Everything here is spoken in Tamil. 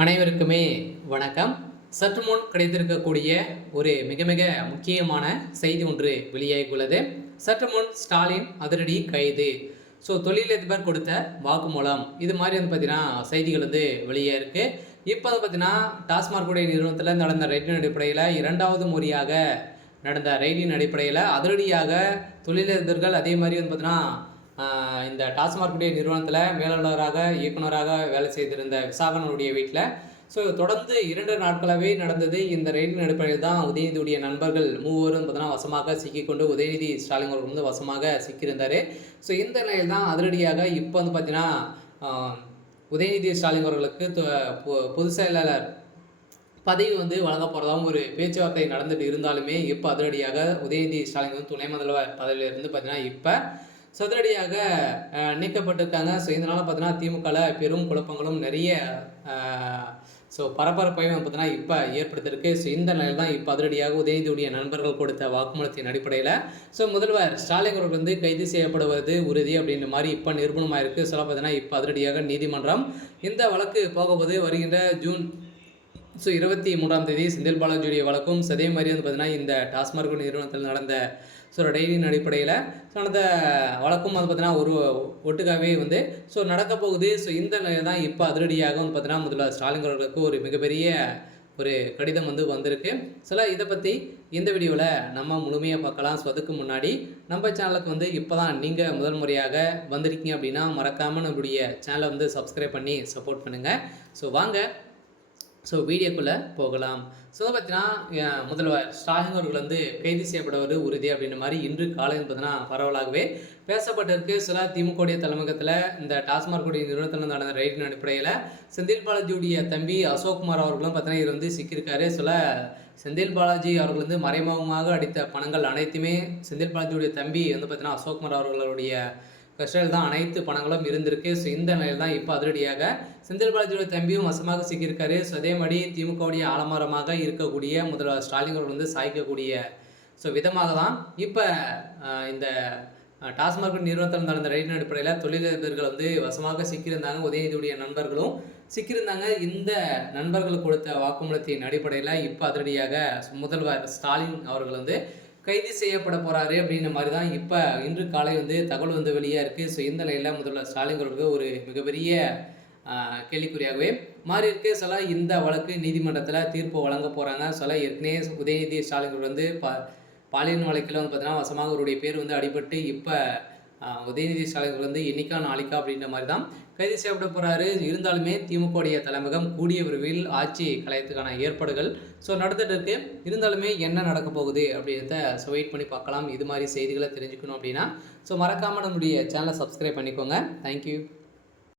அனைவருக்குமே வணக்கம். சற்று முன் கிடைத்திருக்கக்கூடிய ஒரு மிக மிக முக்கியமான செய்தி ஒன்று வெளியாகியுள்ளது. சற்று முன் ஸ்டாலின் அதிரடி கைது. தொழிலதிபர் கொடுத்த வாக்குமூலம் இது மாதிரி பார்த்தீங்கன்னா செய்திகள் வெளியே இருக்கு. இப்போ பார்த்தீங்கன்னா டாஸ்மாக் உடைய நிறுவனத்தில் நடந்த ரைடின் அடிப்படையில் இரண்டாவது முறையாக நடந்த ரைடின் அடிப்படையில் அதிரடியாக தொழிலதிபர்கள் அதே மாதிரி பார்த்தீங்கன்னா இந்த டாஸ்மாக் நிறுவனத்தில் மேலாளராக இயக்குநராக வேலை செய்திருந்த விசாகனுடைய வீட்டில் தொடர்ந்து 2 நாட்களாகவே நடந்தது. இந்த ரெய்டின் அடிப்படையில் தான் உதயநிதியுடைய நண்பர்கள் மூவரும் பார்த்தீங்கன்னா வசமாக சிக்கிக்கொண்டு உதயநிதி ஸ்டாலின் அவர்கள் வசமாக சிக்கியிருந்தார். இந்த நிலையில் தான் அதிரடியாக இப்போ பார்த்தீங்கன்னா உதயநிதி ஸ்டாலின் அவர்களுக்கு பொதுச் செயலாளர் பதவி வழங்க போகிறதாகவும் ஒரு பேச்சுவார்த்தை நடந்துட்டு இருந்தாலுமே இப்போ அதிரடியாக உதயநிதி ஸ்டாலின் துணை முதல்வர் பதவியிலிருந்து பார்த்தீங்கன்னா இப்போ சதுரடியாக நீக்கப்பட்டிருக்காங்க. இதனால் பார்த்தீங்கன்னா திமுகவில் பெரும் குழப்பங்களும் நிறைய பரபரப்பையும் பார்த்தீங்கன்னா இப்போ ஏற்படுத்தியிருக்கு. இந்த நிலையில் தான் இப்போ அதிரடியாக உதயநிதியுடைய நண்பர்கள் கொடுத்த வாக்குமூலத்தின் அடிப்படையில் முதல்வர் ஸ்டாலின் அவர்கள் கைது செய்யப்படுவது உறுதி அப்படின்ற மாதிரி இப்போ நிரூபணமாக இருக்குது. பார்த்தீங்கன்னா இப்போ அதிரடியாக நீதிமன்றம் இந்த வழக்கு போகும்போது வருகின்ற ஜூன் 23ஆம் தேதி செந்தில் பாலாஜியுடைய வழக்கும் அதே மாதிரி பார்த்தீங்கன்னா இந்த டாஸ்மாக் நிறுவனத்தில் நடந்த ரைடின் அடிப்படையில் நடந்த வழக்கும் பார்த்தீங்கன்னா ஒரு ஒட்டுக்காகவே நடக்க போகுது. இந்த நிலையில் தான் இப்போ அதிரடியாக பார்த்தீங்கன்னா முதல்வர் ஸ்டாலின் அவர்களுக்கு ஒரு மிகப்பெரிய ஒரு கடிதம் வந்திருக்கு. இதை பற்றி இந்த வீடியோவில் நம்ம முழுமையாக பார்க்கலாம். அதுக்கு முன்னாடி நம்ம சேனலுக்கு இப்போ தான் நீங்கள் முதல் முறையாக வந்திருக்கீங்க அப்படின்னா மறக்காமல் நம்முடைய சேனலை சப்ஸ்கிரைப் பண்ணி சப்போர்ட் பண்ணுங்கள். வாங்க வீடியோக்குள்ளே போகலாம். பார்த்தீங்கன்னா முதல்வர் ஸ்டாலின் அவர்கள் கைது செய்யப்படுவது உறுதி அப்படின்ற மாதிரி இன்று காலை பார்த்தீங்கன்னா பரவலாகவே பேசப்பட்டிருக்கு. திமுகவுடைய தலைமையகத்தில் இந்த டாஸ்மாக் நிறுவனத்தில் நடந்த ரைடின் அடிப்படையில் செந்தில் பாலாஜியுடைய தம்பி அசோக்குமார் அவர்களும் பார்த்தீங்கன்னா இது சிக்கியிருக்காரு. செந்தில் பாலாஜி அவர்கள் மறைமுகமாக அடித்த பணங்கள் அனைத்துமே செந்தில் பாலாஜியுடைய தம்பி பார்த்தீங்கன்னா அசோக்குமார் அவர்களுடைய கஷ்டத்தில் தான் அனைத்து பணங்களும் இருந்திருக்கு. இந்த நிலையில் தான் இப்போ அதிரடியாக செந்தில் பாலாஜியோட தம்பியும் வசமாக சிக்கியிருக்காரு. அதே மாதிரி திமுகவுடைய ஆலமரமாக இருக்கக்கூடிய முதல்வர் ஸ்டாலின் அவர்கள் சாய்க்கக்கூடிய விதமாக தான் இப்போ இந்த டாஸ்மாக் நிறுவனத்தில் நடந்த ரைடின் அடிப்படையில் தொழிலதிபர்கள் வசமாக சிக்கியிருந்தாங்க. உதயநிதியுடைய நண்பர்களும் சிக்கியிருந்தாங்க. இந்த நண்பர்கள் கொடுத்த வாக்குமூலத்தின் அடிப்படையில் இப்போ அதிரடியாக முதல்வர் ஸ்டாலின் அவர்கள் கைது செய்யப்பட போகிறாரு அப்படின்ற மாதிரி தான் இப்போ இன்று காலை தகவல் வெளியாக இருக்குது. இந்த நிலையில் முதல்வர் ஸ்டாலின் அவர்களுக்கு ஒரு மிகப்பெரிய கேள்விக்குறியாகவே மாறி இருக்கு. இந்த வழக்கு நீதிமன்றத்தில் தீர்ப்பு வழங்க போகிறாங்க. ஏற்கனவே உதயநிதி ஸ்டாலின் அவர்கள் பாலியல் வழக்கில் பார்த்தீங்கன்னா வசமாக அவருடைய பேர் அடிபட்டு இப்போ உதயநிதி ஸ்டாலின் என்னைக்கா நாளைக்கா அப்படின்ற மாதிரி தான் கைது செய்யப்பட போகிறாரு. இருந்தாலுமே திமுகவுடைய தலைமையகம் கூடிய விரைவில் ஆட்சி கலையத்துக்கான ஏற்பாடுகள் நடந்துட்டு இருக்கு. இருந்தாலுமே என்ன நடக்க போகுது அப்படின்றத வெயிட் பண்ணி பார்க்கலாம். இது மாதிரி செய்திகளை தெரிஞ்சுக்கணும் அப்படின்னா மறக்காமல் நம்முடைய சேனலை சப்ஸ்கிரைப் பண்ணிக்கோங்க. தேங்க்யூ.